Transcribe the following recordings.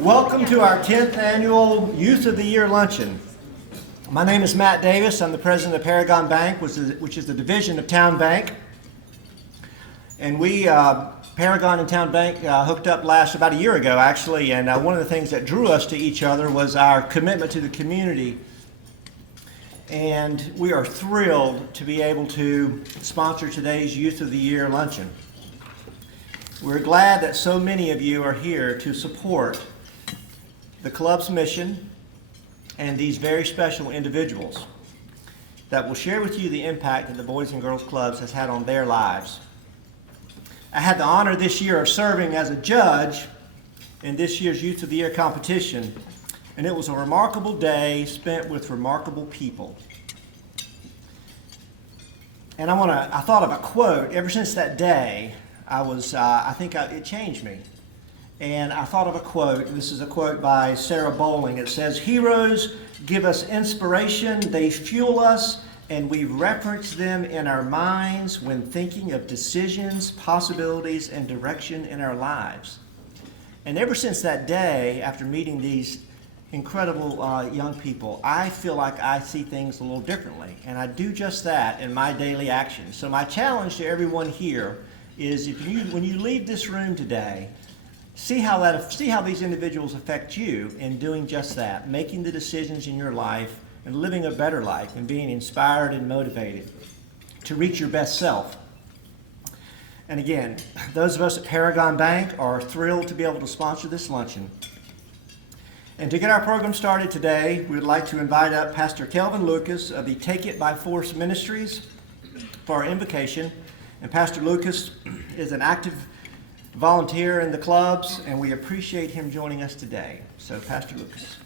Welcome to our 10th annual Youth of the Year Luncheon. My name is Matt Davis. I'm the president of Paragon Bank, which is the division of Town Bank. And we, Paragon and Town Bank, hooked up about a year ago, actually. And one of the things that drew us to each other was our commitment to the community. And we are thrilled to be able to sponsor today's Youth of the Year Luncheon. We're glad that so many of you are here to support the club's mission and these very special individuals that will share with you the impact that the Boys and Girls Clubs has had on their lives. I had the honor this year of serving as a judge in this year's Youth of the Year competition, and it was a remarkable day spent with remarkable people. And I thought of a quote. Ever since that day, it changed me. And I thought of a quote. This is a quote by Sarah Bowling. It says, "Heroes give us inspiration, they fuel us, and we reference them in our minds when thinking of decisions, possibilities, and direction in our lives." And ever since that day, after meeting these incredible young people, I feel like I see things a little differently. And I do just that in my daily actions. So my challenge to everyone here is when you leave this room today, see how these individuals affect you in doing just that, making the decisions in your life and living a better life and being inspired and motivated to reach your best self. And again, those of us at Paragon Bank are thrilled to be able to sponsor this luncheon. And to get our program started today, we would like to invite up Pastor Kelvin Lucas of the Take It by Force Ministries for our invocation. And Pastor Lucas is an active volunteer in the clubs, and we appreciate him joining us today. So, Pastor Lucas.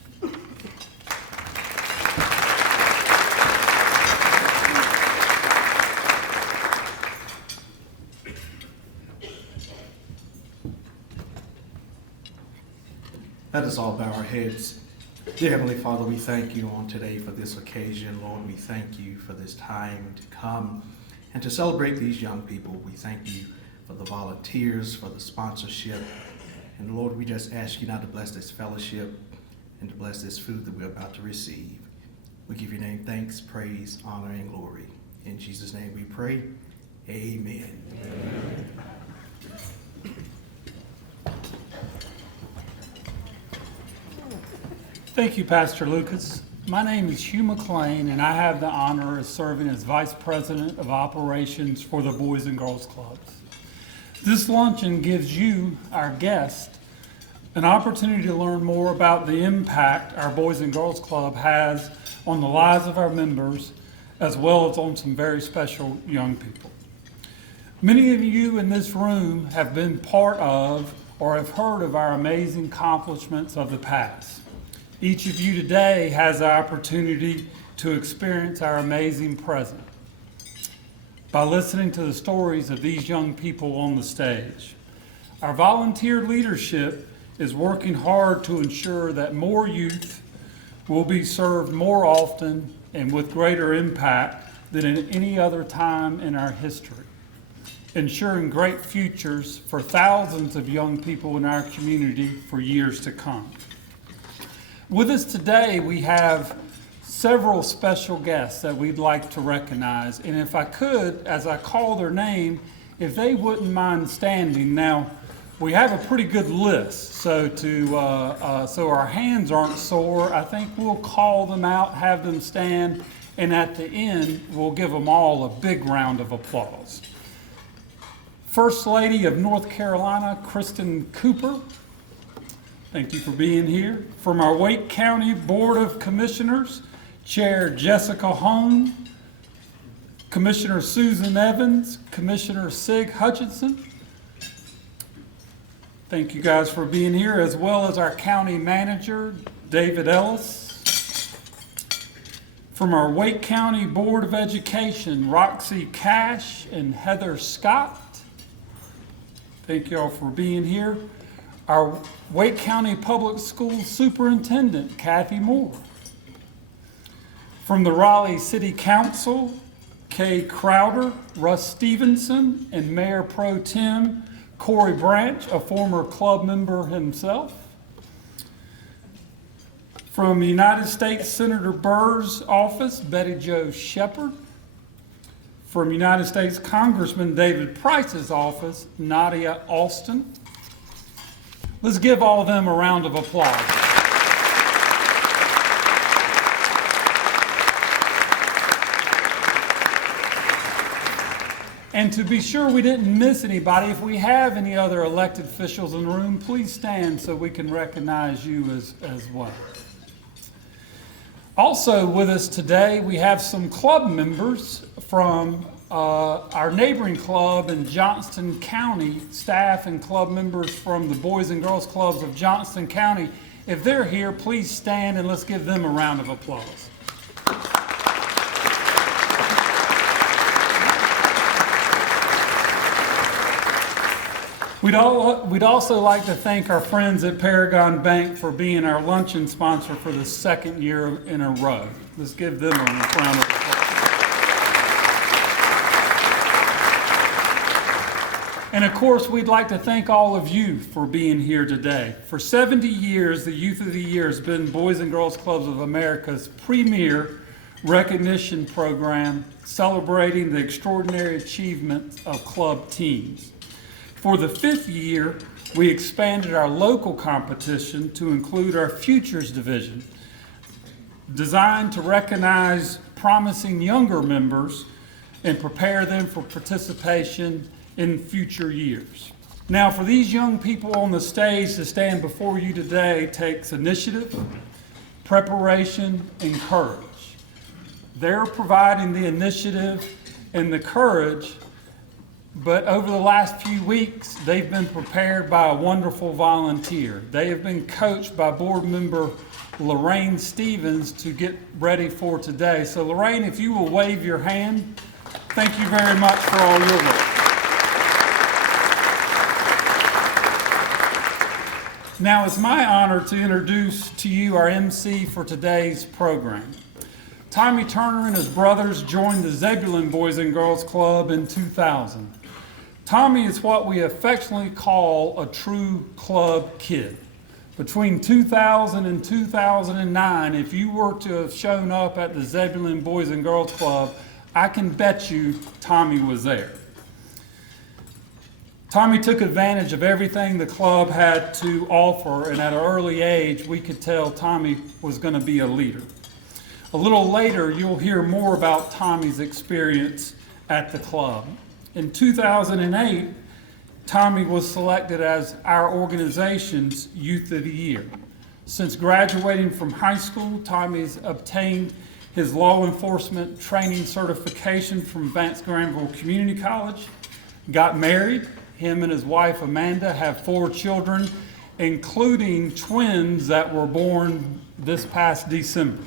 Let us all bow our heads. Dear Heavenly Father, we thank you on today for this occasion. Lord, we thank you for this time to come and to celebrate these young people. We thank you for the volunteers, for the sponsorship. And Lord, we just ask you now to bless this fellowship and to bless this food that we're about to receive. We give your name thanks, praise, honor, and glory. In Jesus' name we pray. Amen. Amen. Thank you, Pastor Lucas. My name is Hugh McLean, and I have the honor of serving as Vice President of Operations for the Boys and Girls Clubs. This luncheon gives you, our guest, an opportunity to learn more about the impact our Boys and Girls Club has on the lives of our members, as well as on some very special young people. Many of you in this room have been part of or have heard of our amazing accomplishments of the past. Each of you today has the opportunity to experience our amazing present by listening to the stories of these young people on the stage. Our volunteer leadership is working hard to ensure that more youth will be served more often and with greater impact than at any other time in our history, ensuring great futures for thousands of young people in our community for years to come. With us today, we have several special guests that we'd like to recognize. And if I could, as I call their name, if they wouldn't mind standing. Now, we have a pretty good list, so so our hands aren't sore, I think we'll call them out, have them stand, and at the end, we'll give them all a big round of applause. First Lady of North Carolina, Kristen Cooper. Thank you for being here. From our Wake County Board of Commissioners, Chair Jessica Hone, Commissioner Susan Evans, Commissioner Sig Hutchinson. Thank you guys for being here, as well as our County Manager, David Ellis. From our Wake County Board of Education, Roxy Cash and Heather Scott. Thank you all for being here. Our Wake County Public Schools Superintendent, Kathy Moore. From the Raleigh City Council, Kay Crowder, Russ Stevenson, and Mayor Pro Tem Corey Branch, a former club member himself. From United States Senator Burr's office, Betty Jo Shepard. From United States Congressman David Price's office, Nadia Alston. Let's give all of them a round of applause. And to be sure we didn't miss anybody, if we have any other elected officials in the room, please stand so we can recognize you as well. Also with us today, we have some club members from our neighboring club in Johnston County, staff and club members from the Boys and Girls Clubs of Johnston County. If they're here, please stand and let's give them a round of applause. We'd also like to thank our friends at Paragon Bank for being our luncheon sponsor for the second year in a row. Let's give them a round of applause. And of course, we'd like to thank all of you for being here today. For 70 years, the Youth of the Year has been Boys and Girls Clubs of America's premier recognition program celebrating the extraordinary achievements of club teams. For the 5th year, we expanded our local competition to include our Futures Division, designed to recognize promising younger members and prepare them for participation in future years. Now, for these young people on the stage to stand before you today takes initiative, preparation, and courage. They're providing the initiative and the courage, but over the last few weeks, they've been prepared by a wonderful volunteer. They have been coached by board member Lorraine Stevens to get ready for today. So Lorraine, if you will wave your hand, thank you very much for all your work. Now it's my honor to introduce to you our MC for today's program. Tommy Turner and his brothers joined the Zebulon Boys and Girls Club in 2000. Tommy is what we affectionately call a true club kid. Between 2000 and 2009, if you were to have shown up at the Zebulon Boys and Girls Club, I can bet you Tommy was there. Tommy took advantage of everything the club had to offer, and at an early age, we could tell Tommy was going to be a leader. A little later, you'll hear more about Tommy's experience at the club. In 2008, Tommy was selected as our organization's Youth of the Year. Since graduating from high school, Tommy's obtained his law enforcement training certification from Vance Granville Community College, got married. Him and his wife Amanda have 4 children, including twins that were born this past December.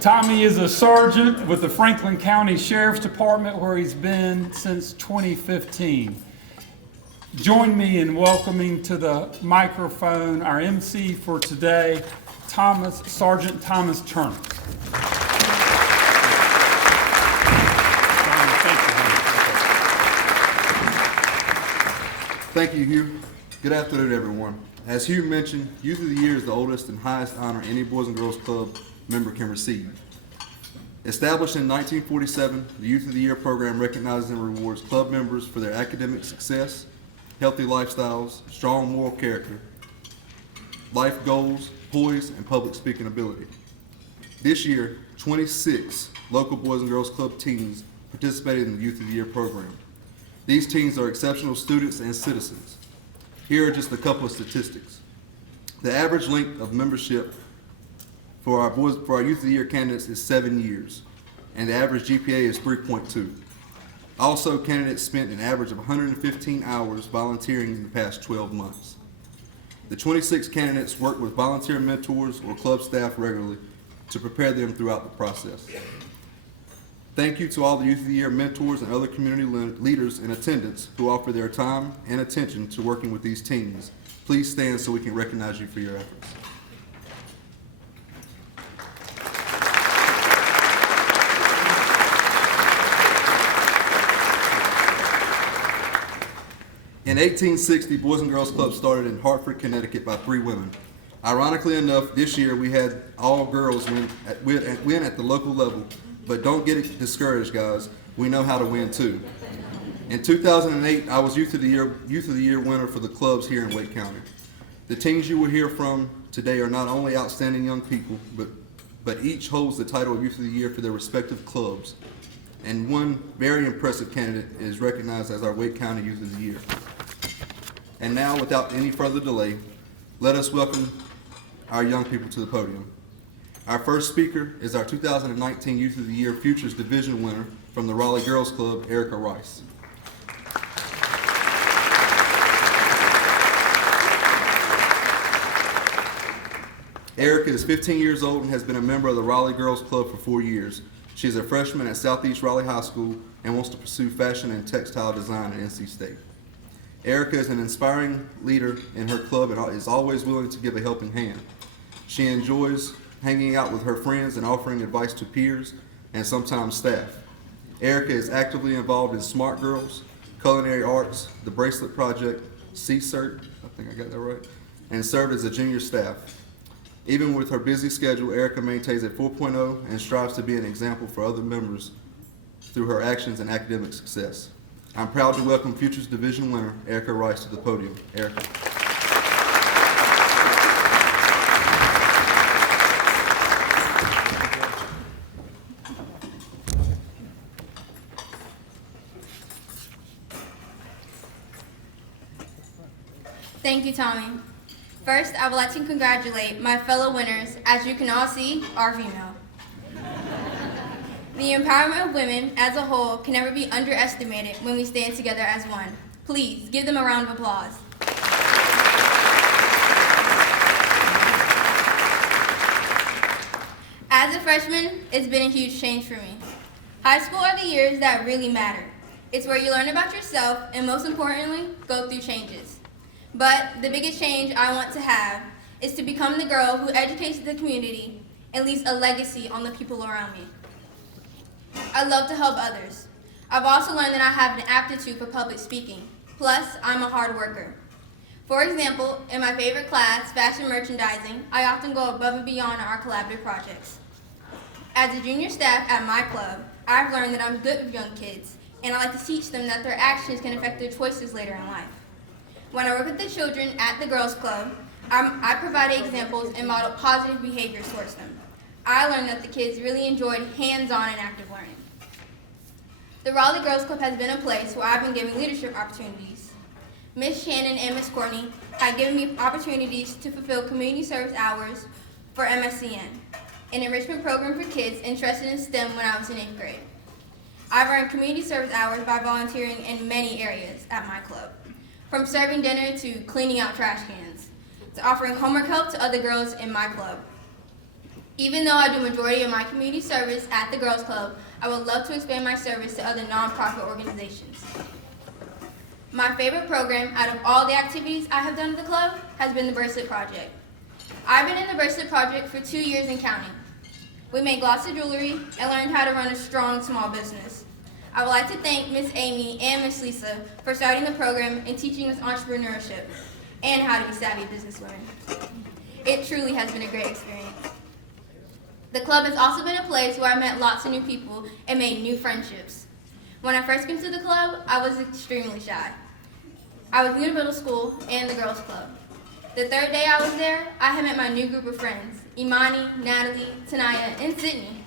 Tommy is a sergeant with the Franklin County Sheriff's Department, where he's been since 2015. Join me in welcoming to the microphone our MC for today, Sergeant Thomas Turner. Thank you, Hugh. Good afternoon, everyone. As Hugh mentioned, Youth of the Year is the oldest and highest honor any Boys and Girls Club member can receive. Established in 1947, the Youth of the Year program recognizes and rewards club members for their academic success, healthy lifestyles, strong moral character, life goals, poise, and public speaking ability. This year, 26 local Boys and Girls Club teams participated in the Youth of the Year program. These teams are exceptional students and citizens. Here are just a couple of statistics. The average length of membership for our Youth of the Year candidates is 7 years, and the average GPA is 3.2. Also, candidates spent an average of 115 hours volunteering in the past 12 months. The 26 candidates work with volunteer mentors or club staff regularly to prepare them throughout the process. Thank you to all the Youth of the Year mentors and other community leaders in attendance who offer their time and attention to working with these teams. Please stand so we can recognize you for your efforts. In 1860, Boys and Girls Club started in Hartford, Connecticut by 3 women. Ironically enough, this year we had all girls win at the local level, but don't get discouraged, guys. We know how to win too. In 2008, I was Youth of the Year winner for the clubs here in Wake County. The teams you will hear from today are not only outstanding young people, but each holds the title of Youth of the Year for their respective clubs. And one very impressive candidate is recognized as our Wake County Youth of the Year. And now, without any further delay, let us welcome our young people to the podium. Our first speaker is our 2019 Youth of the Year Futures Division winner from the Raleigh Girls Club, Erica Rice. Erica is 15 years old and has been a member of the Raleigh Girls Club for 4 years. She is a freshman at Southeast Raleigh High School and wants to pursue fashion and textile design at NC State. Erica is an inspiring leader in her club and is always willing to give a helping hand. She enjoys hanging out with her friends and offering advice to peers and sometimes staff. Erica is actively involved in Smart Girls, Culinary Arts, the Bracelet Project, CSERT, I think I got that right, and served as a junior staff. Even with her busy schedule, Erica maintains a 4.0 and strives to be an example for other members through her actions and academic success. I'm proud to welcome Futures Division winner Erica Rice to the podium. Erica. Thank you, Tommy. First, I would like to congratulate my fellow winners. As you can all see, are female. The empowerment of women as a whole can never be underestimated when we stand together as one. Please give them a round of applause. As a freshman, it's been a huge change for me. High school are the years that really matter. It's where you learn about yourself and, most importantly, go through changes. But the biggest change I want to have is to become the girl who educates the community and leaves a legacy on the people around me. I love to help others. I've also learned that I have an aptitude for public speaking. Plus, I'm a hard worker. For example, in my favorite class, fashion merchandising, I often go above and beyond our collaborative projects. As a junior staff at my club, I've learned that I'm good with young kids, and I like to teach them that their actions can affect their choices later in life. When I work with the children at the Girls Club, I provide examples and model positive behaviors towards them. I learned that the kids really enjoyed hands-on and active learning. The Raleigh Girls Club has been a place where I've been given leadership opportunities. Miss Shannon and Miss Courtney have given me opportunities to fulfill community service hours for MSCN, an enrichment program for kids interested in STEM when I was in 8th grade. I've earned community service hours by volunteering in many areas at my club, from serving dinner to cleaning out trash cans, to offering homework help to other girls in my club. Even though I do majority of my community service at the Girls Club, I would love to expand my service to other nonprofit organizations. My favorite program out of all the activities I have done at the club has been the Bracelet Project. I've been in the Bracelet Project for 2 years and counting. We made glossy jewelry and learned how to run a strong small business. I would like to thank Miss Amy and Miss Lisa for starting the program and teaching us entrepreneurship and how to be savvy businesswomen. It truly has been a great experience. The club has also been a place where I met lots of new people and made new friendships. When I first came to the club, I was extremely shy. I was new to middle school and the Girls Club. The third day I was there, I had met my new group of friends, Imani, Natalie, Tanaya, and Sydney.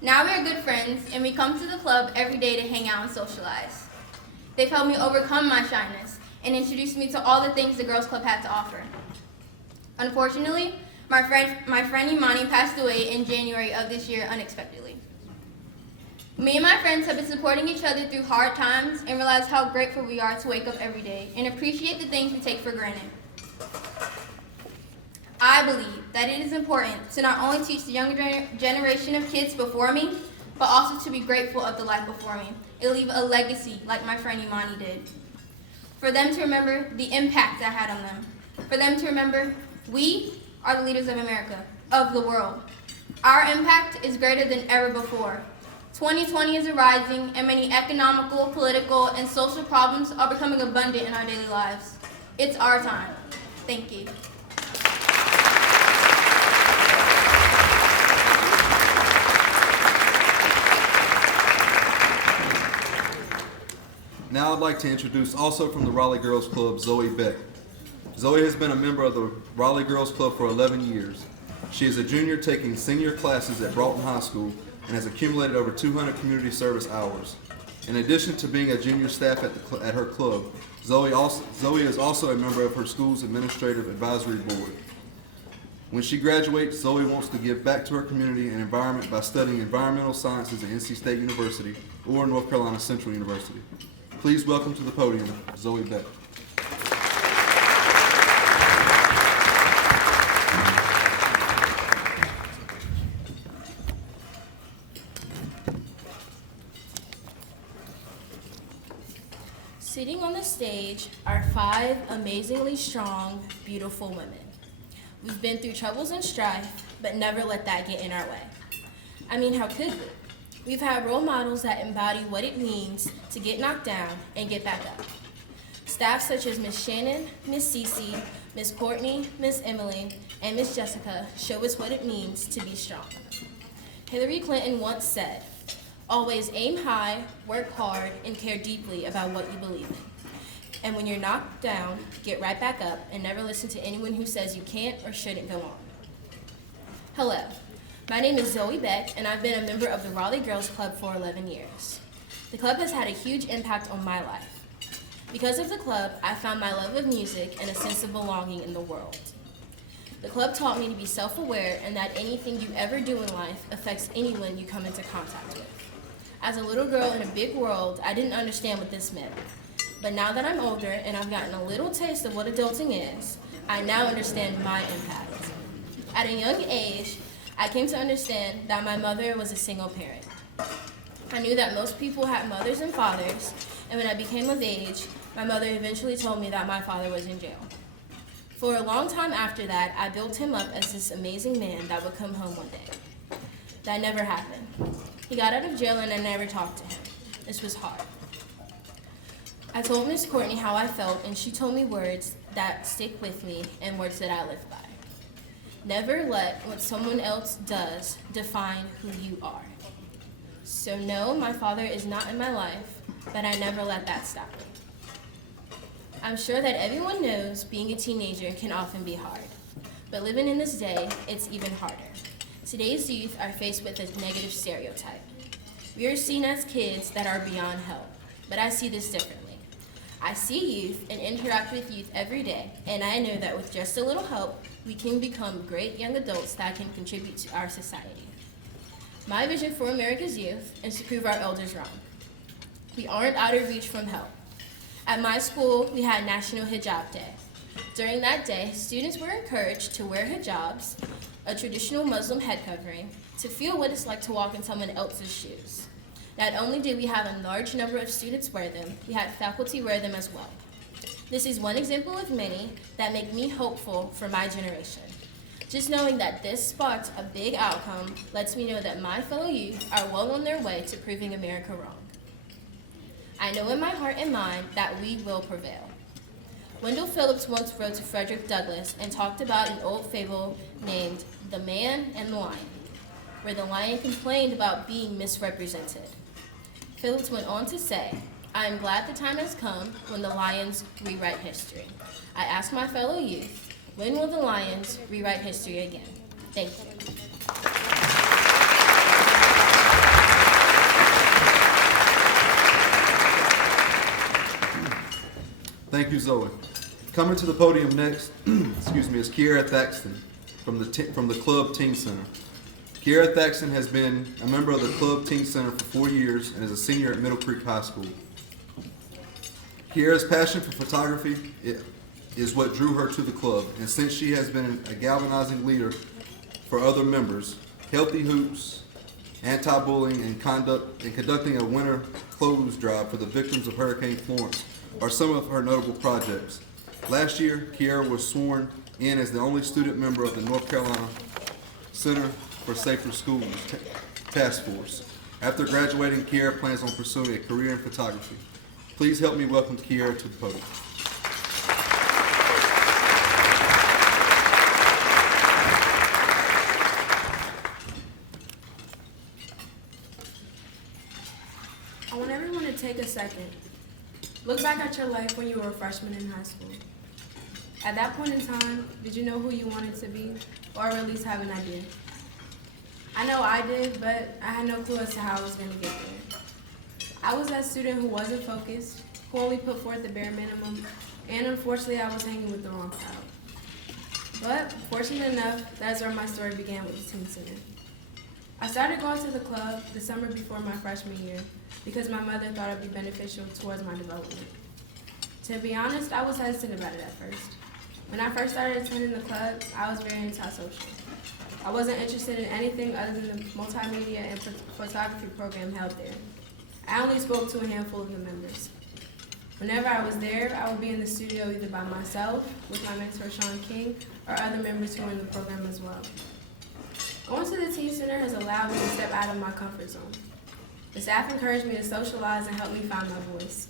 Now we are good friends, and we come to the club every day to hang out and socialize. They've helped me overcome my shyness and introduced me to all the things the Girls Club had to offer. Unfortunately, my friend Imani passed away in January of this year unexpectedly. Me and my friends have been supporting each other through hard times and realize how grateful we are to wake up every day and appreciate the things we take for granted. I believe that it is important to not only teach the younger generation of kids before me, but also to be grateful of the life before me and leave a legacy like my friend Imani did. For them to remember the impact I had on them. For them to remember we are the leaders of America, of the world. Our impact is greater than ever before. 2020 is arising, and many economical, political, and social problems are becoming abundant in our daily lives. It's our time. Thank you. Now I'd like to introduce, also from the Raleigh Girls Club, Zoe Beck. Zoe has been a member of the Raleigh Girls Club for 11 years. She is a junior taking senior classes at Broughton High School and has accumulated over 200 community service hours. In addition to being a junior staff at her club, Zoe is also a member of her school's administrative advisory board. When she graduates, Zoe wants to give back to her community and environment by studying environmental sciences at NC State University or North Carolina Central University. Please welcome to the podium, Zoe Beck. Sitting on the stage are 5 amazingly strong, beautiful women. We've been through troubles and strife, but never let that get in our way. I mean, how could we? We've had role models that embody what it means to get knocked down and get back up. Staff such as Miss Shannon, Miss Cece, Miss Courtney, Miss Emily, and Miss Jessica show us what it means to be strong. Hillary Clinton once said, "Always aim high, work hard, and care deeply about what you believe in. And when you're knocked down, get right back up and never listen to anyone who says you can't or shouldn't go on." Hello, my name is Zoe Beck, and I've been a member of the Raleigh Girls Club for 11 years. The club has had a huge impact on my life. Because of the club, I found my love of music and a sense of belonging in the world. The club taught me to be self-aware and that anything you ever do in life affects anyone you come into contact with. As a little girl in a big world, I didn't understand what this meant. But now that I'm older and I've gotten a little taste of what adulting is, I now understand my impact. At a young age, I came to understand that my mother was a single parent. I knew that most people had mothers and fathers, and when I became of age, my mother eventually told me that my father was in jail. For a long time after that, I built him up as this amazing man that would come home one day. That never happened. He got out of jail and I never talked to him. This was hard. I told Miss Courtney how I felt, and she told me words that stick with me and words that I live by. Never let what someone else does define who you are. So no, my father is not in my life, but I never let that stop me. I'm sure that everyone knows being a teenager can often be hard, but living in this day, it's even harder. Today's youth are faced with a negative stereotype. We are seen as kids that are beyond help, but I see this differently. I see youth and interact with youth every day, and I know that with just a little help, we can become great young adults that can contribute to our society. My vision for America's youth is to prove our elders wrong. We aren't out of reach from help. At my school, we had National Hijab Day. During that day, students were encouraged to wear hijabs, a traditional Muslim head covering, to feel what it's like to walk in someone else's shoes. Not only did we have a large number of students wear them, we had faculty wear them as well. This is one example of many that make me hopeful for my generation. Just knowing that this sparked a big outcome lets me know that my fellow youth are well on their way to proving America wrong. I know in my heart and mind that we will prevail. Wendell Phillips once wrote to Frederick Douglass and talked about an old fable named The Man and the Lion, where the lion complained about being misrepresented. Phillips went on to say, "I am glad the time has come when the lions rewrite history. I ask my fellow youth, when will the lions rewrite history again?" Thank you. Thank you, Zoe. Coming to the podium next, is Kiera Thaxton from the Club Teen Center. Kiera Thaxton has been a member of the Club Teen Center for 4 years and is a senior at Middle Creek High School. Kiera's passion for photography is what drew her to the club, and since she has been a galvanizing leader for other members, Healthy Hoops, anti-bullying, and conducting a winter clothes drive for the victims of Hurricane Florence are some of her notable projects. Last year, Kiera was sworn in as the only student member of the North Carolina Center for Safer Schools Task Force. After graduating, Kiera plans on pursuing a career in photography. Please help me welcome Kiera to the podium. I want everyone to take a second. Look back at your life when you were a freshman in high school. At that point in time, did you know who you wanted to be, or at least have an idea? I know I did, but I had no clue as to how I was going to get there. I was that student who wasn't focused, who only put forth the bare minimum, and unfortunately I was hanging with the wrong crowd. But fortunate enough, that's where my story began with the Teen Center. I started going to the club the summer before my freshman year because my mother thought it would be beneficial towards my development. To be honest, I was hesitant about it at first. When I first started attending the club, I was very antisocial. I wasn't interested in anything other than the multimedia and photography program held there. I only spoke to a handful of the members. Whenever I was there, I would be in the studio either by myself, with my mentor Sean King, or other members who were in the program as well. Going to the Teen Center has allowed me to step out of my comfort zone. The staff encouraged me to socialize and helped me find my voice.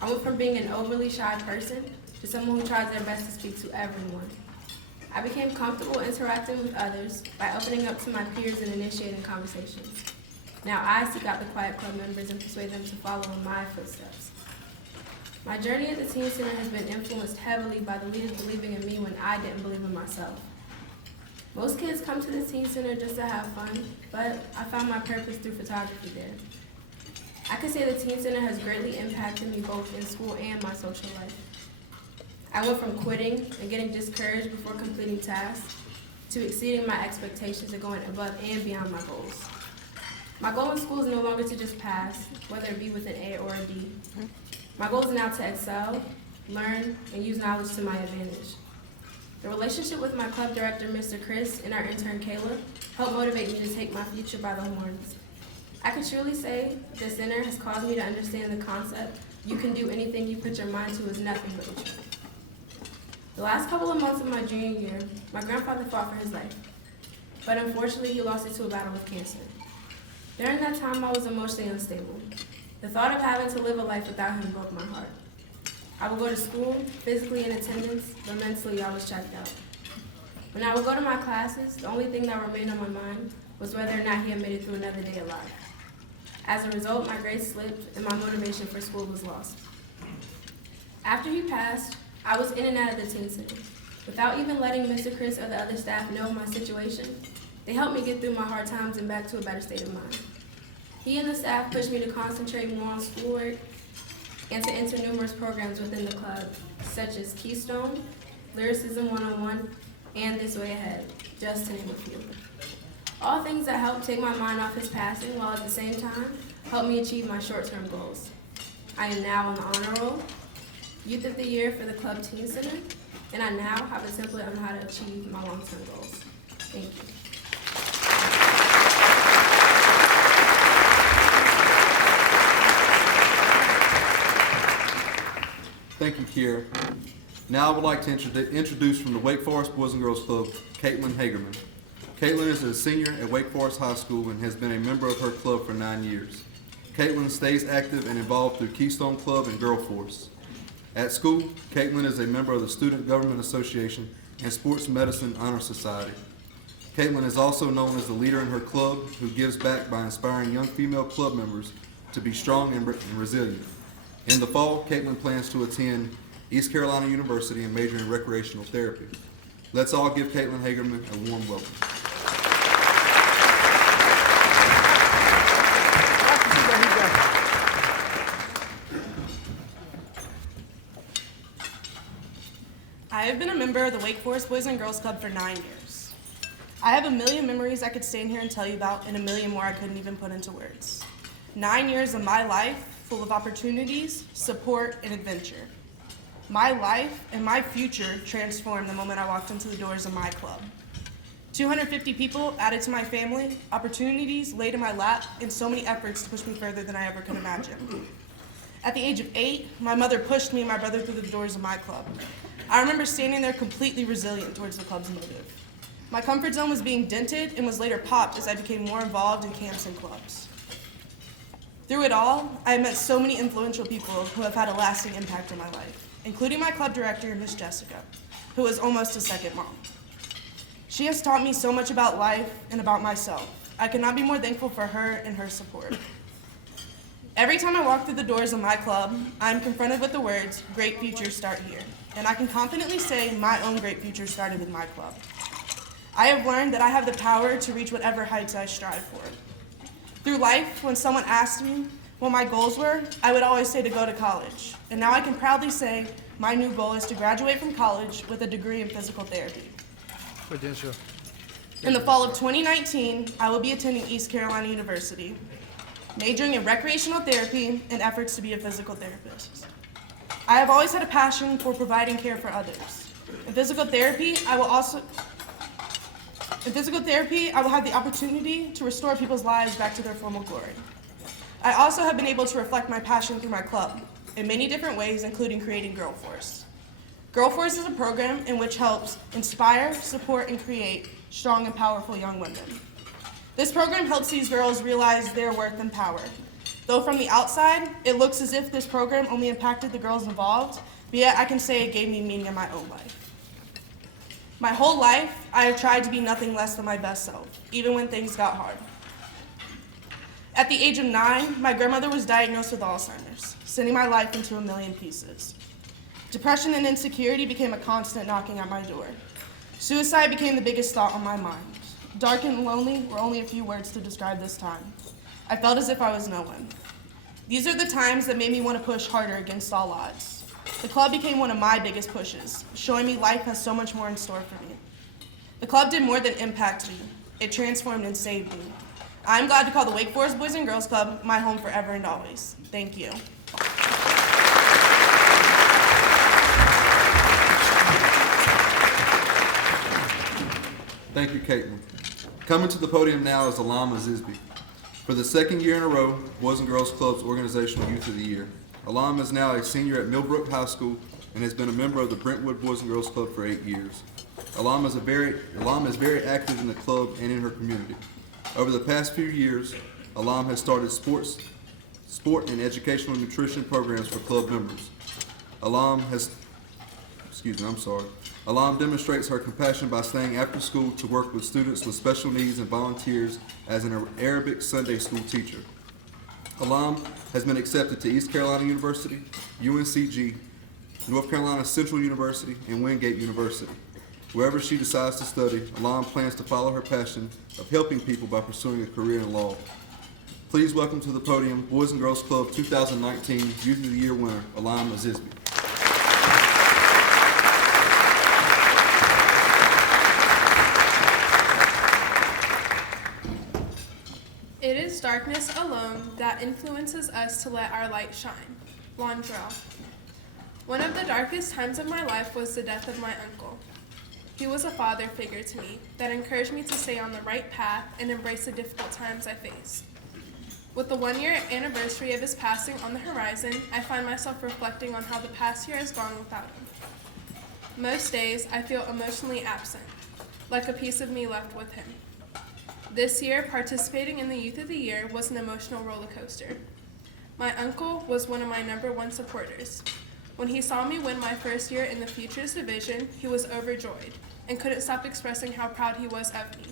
I went from being an overly shy person to someone who tries their best to speak to everyone. I became comfortable interacting with others by opening up to my peers and initiating conversations. Now I seek out the quiet club members and persuade them to follow in my footsteps. My journey at the Teen Center has been influenced heavily by the leaders believing in me when I didn't believe in myself. Most kids come to the Teen Center just to have fun, but I found my purpose through photography there. I could say the Teen Center has greatly impacted me both in school and my social life. I went from quitting and getting discouraged before completing tasks to exceeding my expectations and going above and beyond my goals. My goal in school is no longer to just pass, whether it be with an A or a D. My goal is now to excel, learn, and use knowledge to my advantage. The relationship with my club director, Mr. Chris, and our intern, Kayla, helped motivate me to take my future by the horns. I can truly say the center has caused me to understand the concept, you can do anything you put your mind to is nothing but the truth. The last couple of months of my junior year, my grandfather fought for his life, but unfortunately he lost it to a battle with cancer. During that time, I was emotionally unstable. The thought of having to live a life without him broke my heart. I would go to school, physically in attendance, but mentally I was checked out. When I would go to my classes, the only thing that remained on my mind was whether or not he had made it through another day alive. As a result, my grades slipped and my motivation for school was lost. After he passed, I was in and out of the Teen Center. Without even letting Mr. Chris or the other staff know my situation, they helped me get through my hard times and back to a better state of mind. He and the staff pushed me to concentrate more on schoolwork and to enter numerous programs within the club, such as Keystone, Lyricism 101, and This Way Ahead, just to name a few. All things that helped take my mind off his passing while at the same time helped me achieve my short-term goals. I am now on the honor roll, Youth of the Year for the Club Teen Center, and I now have a template on how to achieve my long-term goals. Thank you. Thank you, Kiera. Now I would like to introduce from the Wake Forest Boys and Girls Club, Caitlin Hagerman. Caitlin is a senior at Wake Forest High School and has been a member of her club for 9 years. Caitlin stays active and involved through Keystone Club and Girl Force. At school, Caitlin is a member of the Student Government Association and Sports Medicine Honor Society. Caitlin is also known as the leader in her club who gives back by inspiring young female club members to be strong and resilient. In the fall, Caitlin plans to attend East Carolina University and major in recreational therapy. Let's all give Caitlin Hagerman a warm welcome. I have been a member of the Wake Forest Boys and Girls Club for 9 years. I have a million memories I could stand here and tell you about, and a million more I couldn't even put into words. 9 years of my life full of opportunities, support, and adventure. My life and my future transformed the moment I walked into the doors of my club. 250 people added to my family, opportunities laid in my lap, and so many efforts to push me further than I ever could imagine. At the age of 8, my mother pushed me and my brother through the doors of my club. I remember standing there completely resilient towards the club's motive. My comfort zone was being dented and was later popped as I became more involved in camps and clubs. Through it all, I have met so many influential people who have had a lasting impact on my life, including my club director, Miss Jessica, who is almost a second mom. She has taught me so much about life and about myself. I could not be more thankful for her and her support. Every time I walk through the doors of my club, I'm confronted with the words, "Great futures start here." And I can confidently say my own great future started with my club. I have learned that I have the power to reach whatever heights I strive for. Through life, when someone asked me what my goals were, I would always say to go to college. And now I can proudly say my new goal is to graduate from college with a degree in physical therapy. Credential. In the fall of 2019, I will be attending East Carolina University, majoring in recreational therapy and efforts to be a physical therapist. I have always had a passion for providing care for others. In physical therapy, I will have the opportunity to restore people's lives back to their former glory. I also have been able to reflect my passion through my club in many different ways, including creating Girl Force. Girl Force is a program in which helps inspire, support, and create strong and powerful young women. This program helps these girls realize their worth and power. Though from the outside, it looks as if this program only impacted the girls involved, but yet I can say it gave me meaning in my own life. My whole life, I have tried to be nothing less than my best self, even when things got hard. At the age of 9, my grandmother was diagnosed with Alzheimer's, sending my life into a million pieces. Depression and insecurity became a constant knocking at my door. Suicide became the biggest thought on my mind. Dark and lonely were only a few words to describe this time. I felt as if I was no one. These are the times that made me want to push harder against all odds. The club became one of my biggest pushes, showing me life has so much more in store for me. The club did more than impact me. It transformed and saved me. I'm glad to call the Wake Forest Boys and Girls Club my home forever and always. Thank you. Thank you, Caitlin. Coming to the podium now is Alama Zisby. For the second year in a row, Boys and Girls Club's Organizational Youth of the Year. Alama is now a senior at Millbrook High School and has been a member of the Brentwood Boys and Girls Club for 8 years. Alama is very active in the club and in her community. Over the past few years, Alama has started sport and educational nutrition programs for club members. Alama demonstrates her compassion by staying after school to work with students with special needs and volunteers as an Arabic Sunday school teacher. Alama has been accepted to East Carolina University, UNCG, North Carolina Central University, and Wingate University. Wherever she decides to study, Alama plans to follow her passion of helping people by pursuing a career in law. Please welcome to the podium Boys and Girls Club 2019 Youth of the Year winner, Alama Zisby. It is darkness alone that influences us to let our light shine. Londrell. One of the darkest times of my life was the death of my uncle. He was a father figure to me that encouraged me to stay on the right path and embrace the difficult times I faced. With the 1-year anniversary of his passing on the horizon, I find myself reflecting on how the past year has gone without him. Most days, I feel emotionally absent, like a piece of me left with him. This year, participating in the Youth of the Year was an emotional roller coaster. My uncle was one of my #1 supporters. When he saw me win my first year in the Futures Division, he was overjoyed and couldn't stop expressing how proud he was of me.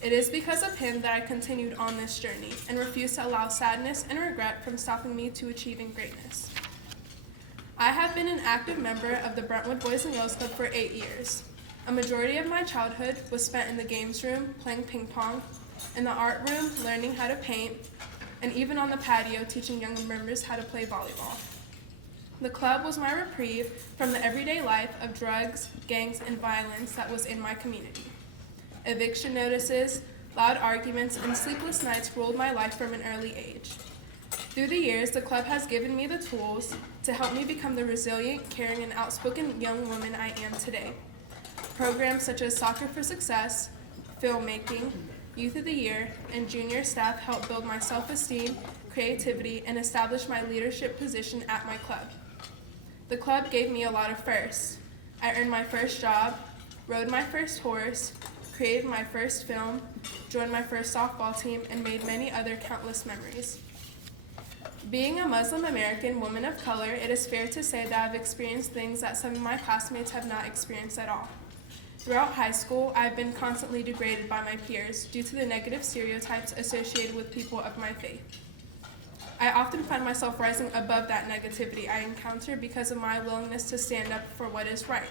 It is because of him that I continued on this journey and refused to allow sadness and regret from stopping me to achieving greatness. I have been an active member of the Brentwood Boys and Girls Club for 8 years. A majority of my childhood was spent in the games room playing ping pong, in the art room learning how to paint, and even on the patio teaching younger members how to play volleyball. The club was my reprieve from the everyday life of drugs, gangs, and violence that was in my community. Eviction notices, loud arguments, and sleepless nights ruled my life from an early age. Through the years, the club has given me the tools to help me become the resilient, caring, and outspoken young woman I am today. Programs such as Soccer for Success, filmmaking, Youth of the Year, and junior staff help build my self-esteem, creativity, and establish my leadership position at my club. The club gave me a lot of firsts. I earned my first job, rode my first horse, created my first film, joined my first softball team, and made many other countless memories. Being a Muslim American woman of color, it is fair to say that I've experienced things that some of my classmates have not experienced at all. Throughout high school, I've been constantly degraded by my peers due to the negative stereotypes associated with people of my faith. I often find myself rising above that negativity I encounter because of my willingness to stand up for what is right.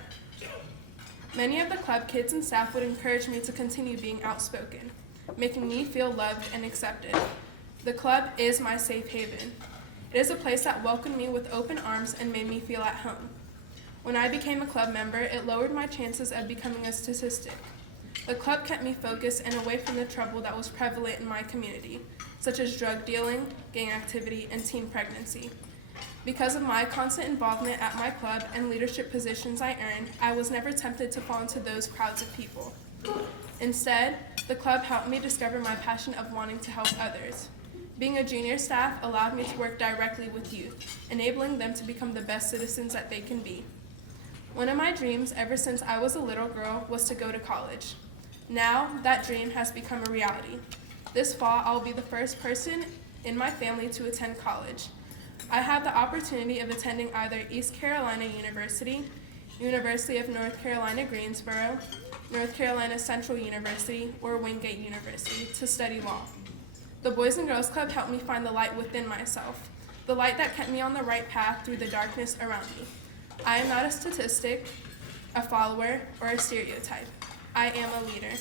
Many of the club kids and staff would encourage me to continue being outspoken, making me feel loved and accepted. The club is my safe haven. It is a place that welcomed me with open arms and made me feel at home. When I became a club member, it lowered my chances of becoming a statistic. The club kept me focused and away from the trouble that was prevalent in my community, such as drug dealing, gang activity, and teen pregnancy. Because of my constant involvement at my club and leadership positions I earned, I was never tempted to fall into those crowds of people. Instead, the club helped me discover my passion of wanting to help others. Being a junior staff allowed me to work directly with youth, enabling them to become the best citizens that they can be. One of my dreams ever since I was a little girl was to go to college. Now, that dream has become a reality. This fall, I'll be the first person in my family to attend college. I had the opportunity of attending either East Carolina University, University of North Carolina, Greensboro, North Carolina Central University, or Wingate University to study law. The Boys and Girls Club helped me find the light within myself, the light that kept me on the right path through the darkness around me. I am not a statistic, a follower, or a stereotype. I am a leader.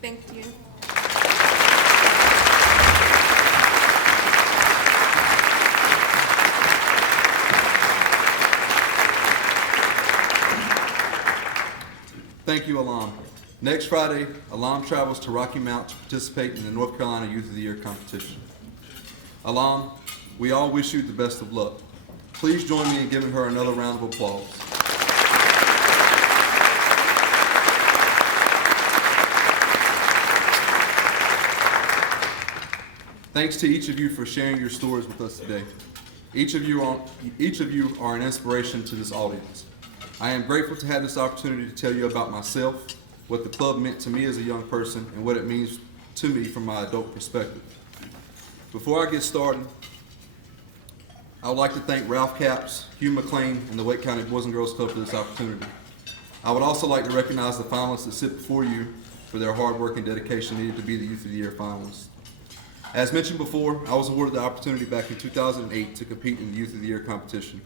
Thank you. Thank you, Alam. Next Friday, Alam travels to Rocky Mount to participate in the North Carolina Youth of the Year competition. Alam, we all wish you the best of luck. Please join me in giving her another round of applause. Thanks to each of you for sharing your stories with us today. Each of you are an inspiration to this audience. I am grateful to have this opportunity to tell you about myself, what the club meant to me as a young person, and what it means to me from my adult perspective. Before I get started, I would like to thank Ralph Capps, Hugh McLean, and the Wake County Boys and Girls Club for this opportunity. I would also like to recognize the finalists that sit before you for their hard work and dedication needed to be the Youth of the Year finalists. As mentioned before, I was awarded the opportunity back in 2008 to compete in the Youth of the Year competition.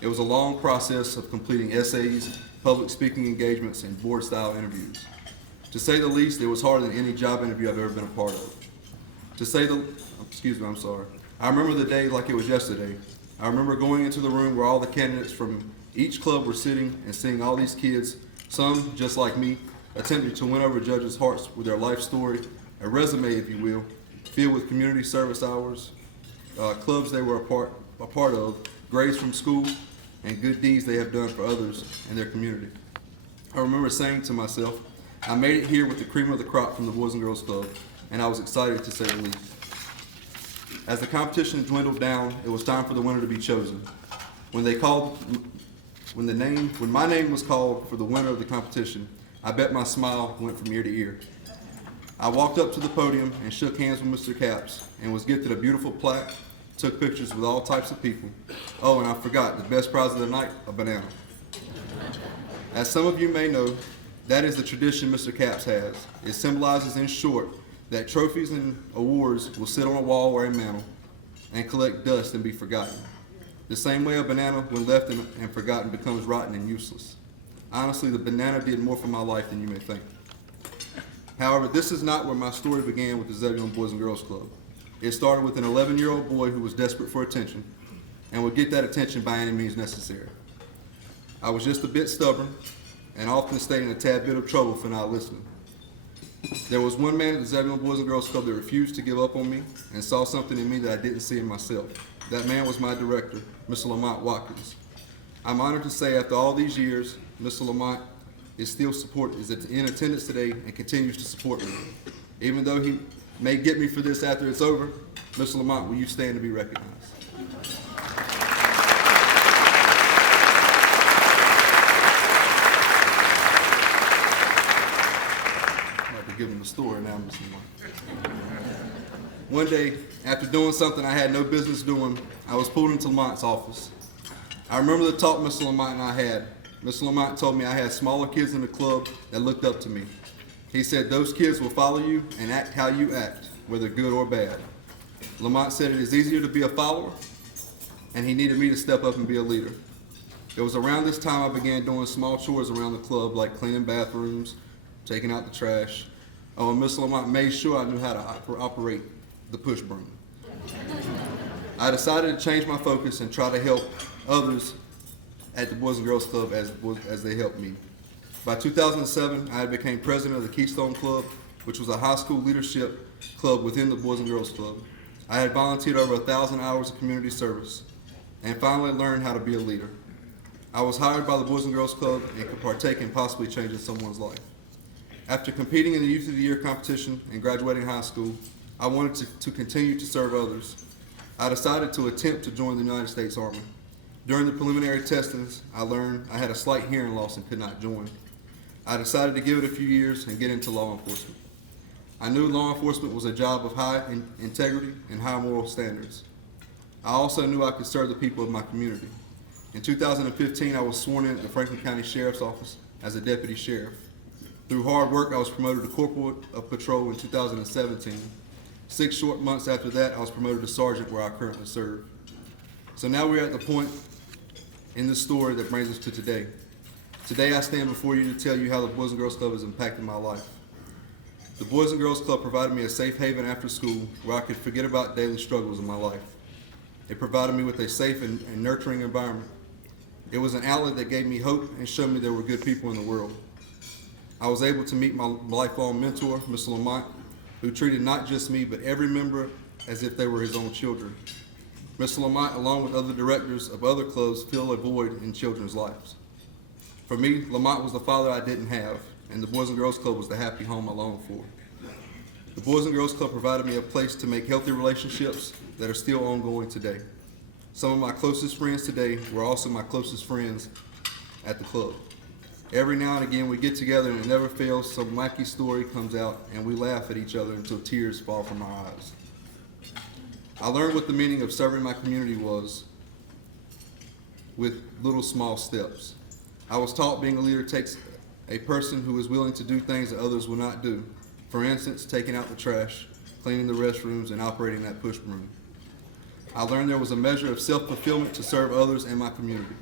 It was a long process of completing essays, public speaking engagements, and board-style interviews. To say the least, it was harder than any job interview I've ever been a part of. I remember the day like it was yesterday. I remember going into the room where all the candidates from each club were sitting and seeing all these kids, some just like me, attempting to win over judges' hearts with their life story, a resume, if you will, filled with community service hours, clubs they were a part of, grades from school, and good deeds they have done for others and their community. I remember saying to myself, I made it here with the cream of the crop from the Boys and Girls Club, and I was excited to say the least. As the competition dwindled down, it was time for the winner to be chosen. When my name was called for the winner of the competition, I bet my smile went from ear to ear. I walked up to the podium and shook hands with Mr. Capps and was gifted a beautiful plaque, took pictures with all types of people. Oh, and I forgot, the best prize of the night, a banana. As some of you may know, that is the tradition Mr. Capps has. It symbolizes, in short, that trophies and awards will sit on a wall or a mantle and collect dust and be forgotten. The same way a banana, when left and forgotten, becomes rotten and useless. Honestly, the banana did more for my life than you may think. However, this is not where my story began with the Zebulon Boys and Girls Club. It started with an 11-year-old boy who was desperate for attention and would get that attention by any means necessary. I was just a bit stubborn and often stayed in a tad bit of trouble for not listening. There was one man at the Zebulon Boys and Girls Club that refused to give up on me and saw something in me that I didn't see in myself. That man was my director, Mr. Lamont Watkins. I'm honored to say after all these years, Mr. Lamont is in attendance today and continues to support me. Even though he may get me for this after it's over, Mr. Lamont, will you stand to be recognized? I have to give him the story now, Mr. Lamont. One day, after doing something I had no business doing, I was pulled into Lamont's office. I remember the talk Mr. Lamont and I had. Mr. Lamont told me I had smaller kids in the club that looked up to me. He said those kids will follow you and act how you act, whether good or bad. Lamont said it is easier to be a follower, and he needed me to step up and be a leader. It was around this time I began doing small chores around the club, like cleaning bathrooms, taking out the trash. Oh, and Mr. Lamont made sure I knew how to operate the push broom. I decided to change my focus and try to help others at the Boys and Girls Club as they helped me. By 2007, I became president of the Keystone Club, which was a high school leadership club within the Boys and Girls Club. I had volunteered over 1,000 hours of community service and finally learned how to be a leader. I was hired by the Boys and Girls Club and could partake in possibly changing someone's life. After competing in the Youth of the Year competition and graduating high school, I wanted to continue to serve others. I decided to attempt to join the United States Army. During the preliminary testings, I learned I had a slight hearing loss and could not join. I decided to give it a few years and get into law enforcement. I knew law enforcement was a job of high integrity and high moral standards. I also knew I could serve the people of my community. In 2015, I was sworn in at the Franklin County Sheriff's Office as a deputy sheriff. Through hard work, I was promoted to corporal of patrol in 2017. 6 short months after that, I was promoted to sergeant where I currently serve. So now we're at the point in this story that brings us to today. Today I stand before you to tell you how the Boys and Girls Club has impacted my life. The Boys and Girls Club provided me a safe haven after school where I could forget about daily struggles in my life. It provided me with a safe and nurturing environment. It was an outlet that gave me hope and showed me there were good people in the world. I was able to meet my lifelong mentor, Mr. Lamont, who treated not just me but every member as if they were his own children. Mr. Lamont, along with other directors of other clubs, filled a void in children's lives. For me, Lamont was the father I didn't have, and the Boys and Girls Club was the happy home I longed for. The Boys and Girls Club provided me a place to make healthy relationships that are still ongoing today. Some of my closest friends today were also my closest friends at the club. Every now and again we get together and it never fails, some wacky story comes out and we laugh at each other until tears fall from our eyes. I learned what the meaning of serving my community was with little small steps. I was taught being a leader takes a person who is willing to do things that others will not do. For instance, taking out the trash, cleaning the restrooms, and operating that push broom. I learned there was a measure of self-fulfillment to serve others and my community.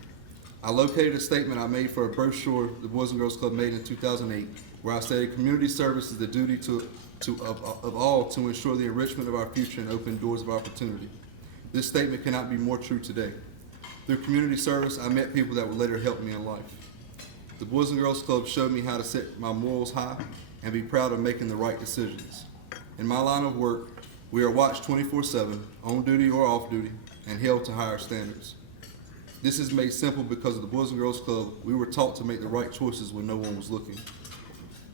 I located a statement I made for a brochure the Boys and Girls Club made in 2008, where I stated community service is the duty of all to ensure the enrichment of our future and open doors of opportunity. This statement cannot be more true today. Through community service, I met people that would later help me in life. The Boys and Girls Club showed me how to set my morals high and be proud of making the right decisions. In my line of work, we are watched 24/7, on duty or off duty, and held to higher standards. This is made simple because of the Boys and Girls Club. We were taught to make the right choices when no one was looking.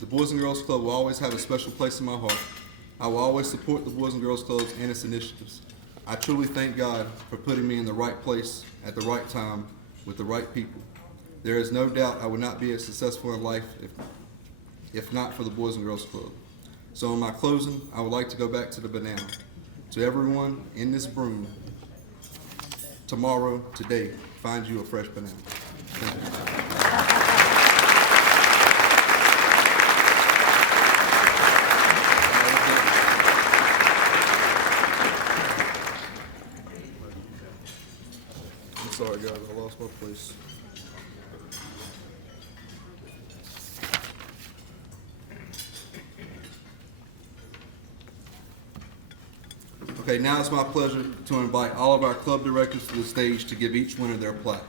The Boys and Girls Club will always have a special place in my heart. I will always support the Boys and Girls Clubs and its initiatives. I truly thank God for putting me in the right place at the right time with the right people. There is no doubt I would not be as successful in life if not for the Boys and Girls Club. So in my closing, I would like to go back to the banana. To everyone in this room, tomorrow, today, find you a fresh banana. Thank you. I'm sorry, guys, I lost my place. Okay, now it's my pleasure to invite all of our club directors to the stage to give each winner their plaque.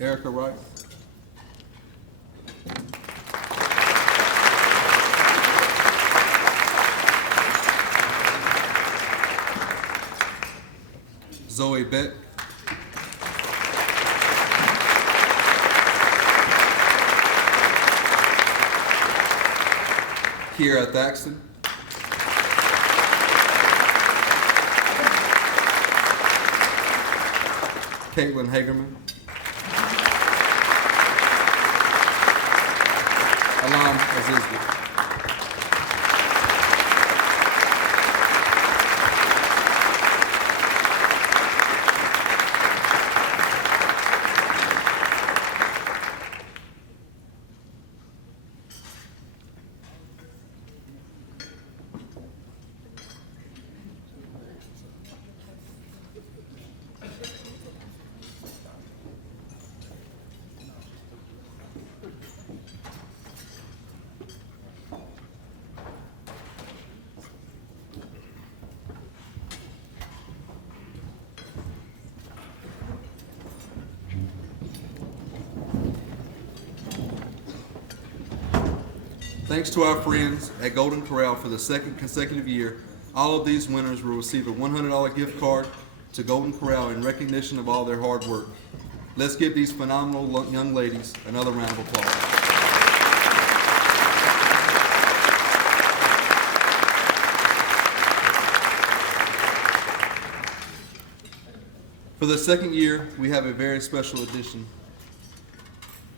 Erica Wright. Zoe Beck. Kiera Thaxton. Caitlin Hagerman, Alam Azizli. Thanks to our friends at Golden Corral for the second consecutive year, all of these winners will receive a $100 gift card to Golden Corral in recognition of all their hard work. Let's give these phenomenal young ladies another round of applause. For the second year, we have a very special addition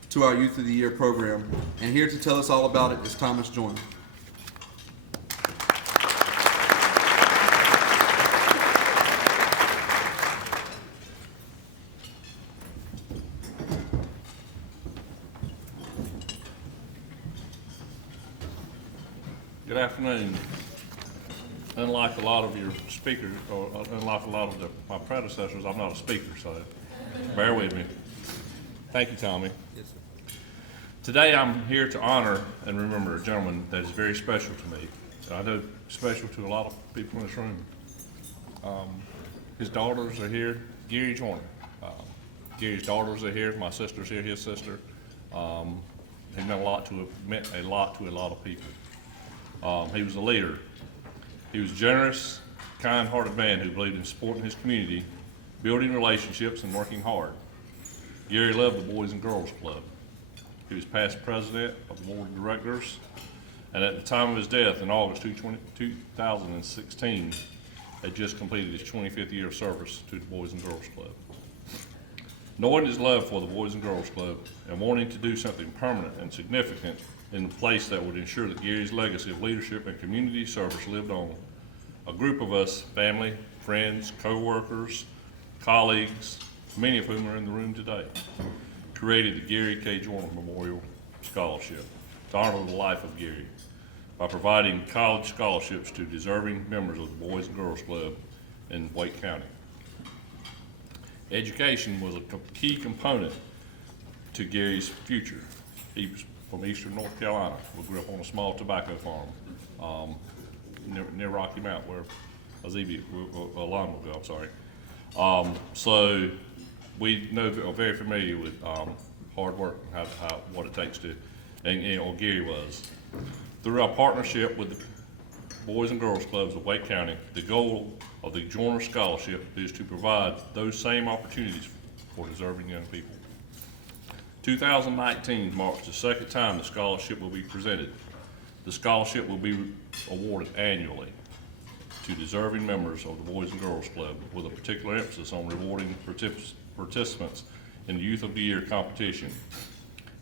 to our Youth of the Year program, and here to tell us all about it is Thomas Joyner. Good afternoon. Unlike a lot of your speakers, or unlike a lot of my predecessors, I'm not a speaker, so bear with me. Thank you, Tommy. Yes, sir. Today I'm here to honor and remember a gentleman that is very special to me. I know special to a lot of people in this room. His daughters are here. Gary Joyner. Gary's daughters are here. My sister's here. His sister. He meant a lot to a lot of people. He was a leader. He was a generous, kind-hearted man who believed in supporting his community, building relationships, and working hard. Gary loved the Boys and Girls Club. He was past president of the board of directors, and at the time of his death in August 2016, had just completed his 25th year of service to the Boys and Girls Club. Knowing his love for the Boys and Girls Club and wanting to do something permanent and significant in a place that would ensure that Gary's legacy of leadership and community service lived on, a group of us, family, friends, co-workers, colleagues, many of whom are in the room today, created the Gary K. Joyner Memorial Scholarship to honor the life of Gary by providing college scholarships to deserving members of the Boys and Girls Club in Wake County. Education was a key component to Gary's future. He was from eastern North Carolina. We grew up on a small tobacco farm near Rocky Mount, where Alam will go, I'm sorry. So we are very familiar with hard work and what it takes to, and Gary was. Through our partnership with the Boys and Girls Clubs of Wake County, the goal of the Joyner Scholarship is to provide those same opportunities for deserving young people. 2019 marks the second time the scholarship will be presented. The scholarship will be awarded annually to deserving members of the Boys and Girls Club, with a particular emphasis on rewarding participants in the Youth of the Year competition.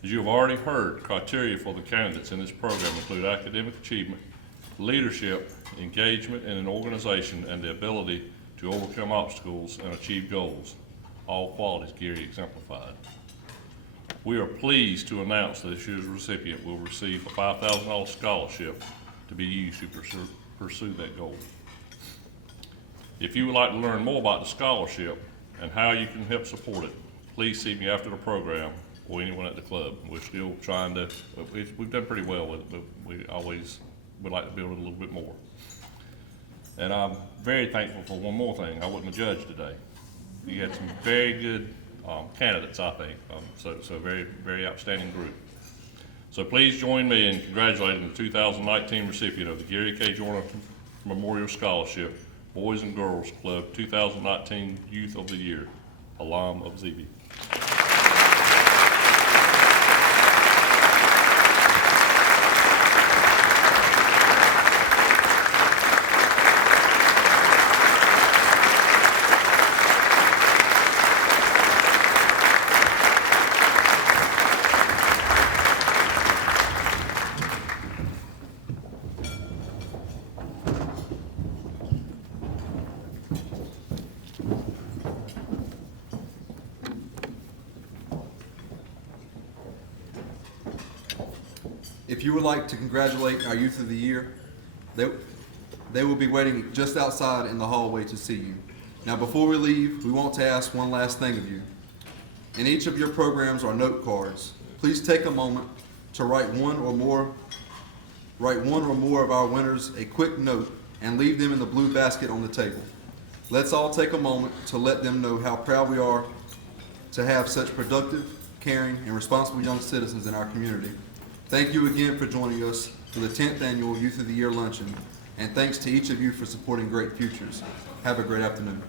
As you have already heard, criteria for the candidates in this program include academic achievement, leadership, engagement in an organization, and the ability to overcome obstacles and achieve goals, all qualities Gary exemplified. We are pleased to announce that this year's recipient will receive a $5,000 scholarship to be used to pursue that goal. If you would like to learn more about the scholarship and how you can help support it, please see me after the program or anyone at the club. We're still trying to, we've done pretty well with it, but we always would like to build it a little bit more. And I'm very thankful for one more thing. I wasn't a judge today. You had some very good candidates, I think. So very, very outstanding group. So please join me in congratulating the 2019 recipient of the Gary K. Joyner Memorial Scholarship, Boys and Girls Club 2019 Youth of the Year, Alam Abzibi. If you would like to congratulate our Youth of the Year, they will be waiting just outside in the hallway to see you. Now, before we leave, we want to ask one last thing of you. In each of your programs are note cards. Please take a moment to write one or more of our winners a quick note and leave them in the blue basket on the table. Let's all take a moment to let them know how proud we are to have such productive, caring, and responsible young citizens in our community. Thank you again for joining us for the 10th Annual Youth of the Year Luncheon, and thanks to each of you for supporting great futures. Have a great afternoon.